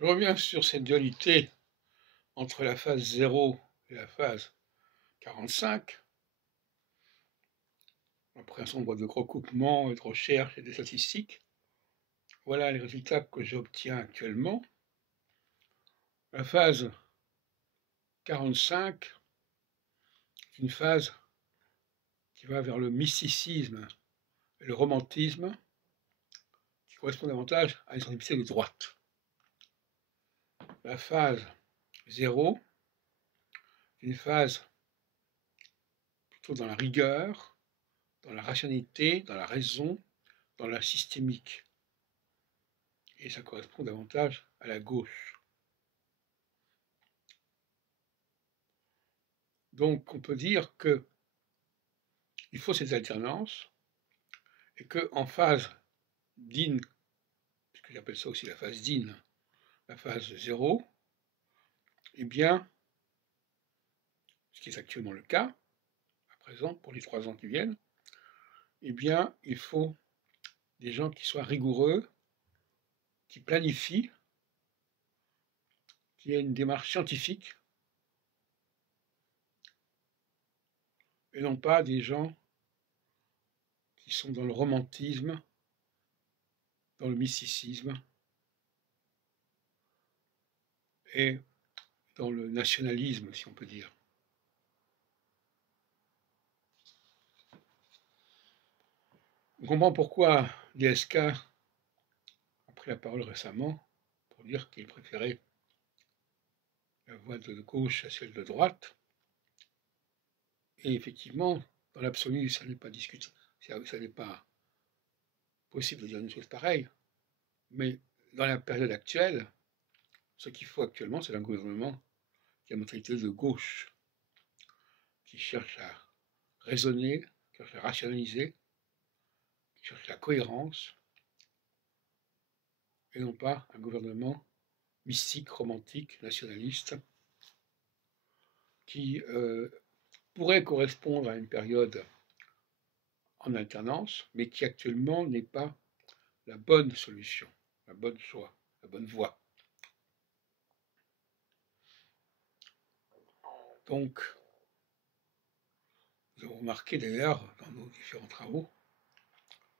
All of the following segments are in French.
Je reviens sur cette dualité entre la phase 0 et la phase 45. Après un certain nombre de recoupements et de recherches et de statistiques, voilà les résultats que j'obtiens actuellement. La phase 45 est une phase qui va vers le mysticisme et le romantisme, qui correspond davantage à une sensibilité de droite. La phase 0 est une phase plutôt dans la rigueur, dans la rationalité, dans la raison, dans la systémique. Et ça correspond davantage à la gauche. Donc on peut dire qu'il faut cette alternance et qu'en phase DIN, puisque j'appelle ça aussi la phase DIN, la phase 0, eh bien, ce qui est actuellement le cas, à présent, pour les 3 ans qui viennent, eh bien, il faut des gens qui soient rigoureux, qui planifient, qui aient une démarche scientifique, et non pas des gens qui sont dans le romantisme, dans le mysticisme et dans le nationalisme, si on peut dire. On comprend pourquoi DSK a pris la parole récemment pour dire qu'il préférait la voie de gauche à celle de droite. Et effectivement, dans l'absolu, ça n'est pas discuté, ça n'est pas possible de dire une chose pareille. Mais dans la période actuelle, ce qu'il faut actuellement, c'est un gouvernement qui a une mentalité de gauche, qui cherche à raisonner, qui cherche à rationaliser, qui cherche la cohérence, et non pas un gouvernement mystique, romantique, nationaliste, qui pourrait correspondre à une période en alternance, mais qui actuellement n'est pas la bonne solution, la bonne choix, la bonne voie. Donc, nous avons remarqué d'ailleurs dans nos différents travaux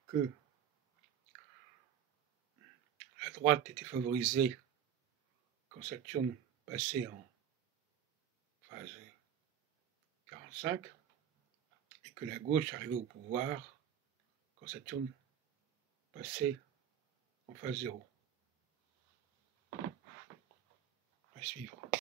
que la droite était favorisée quand Saturne passait en phase 45 et que la gauche arrivait au pouvoir quand Saturne passait en phase 0. À suivre.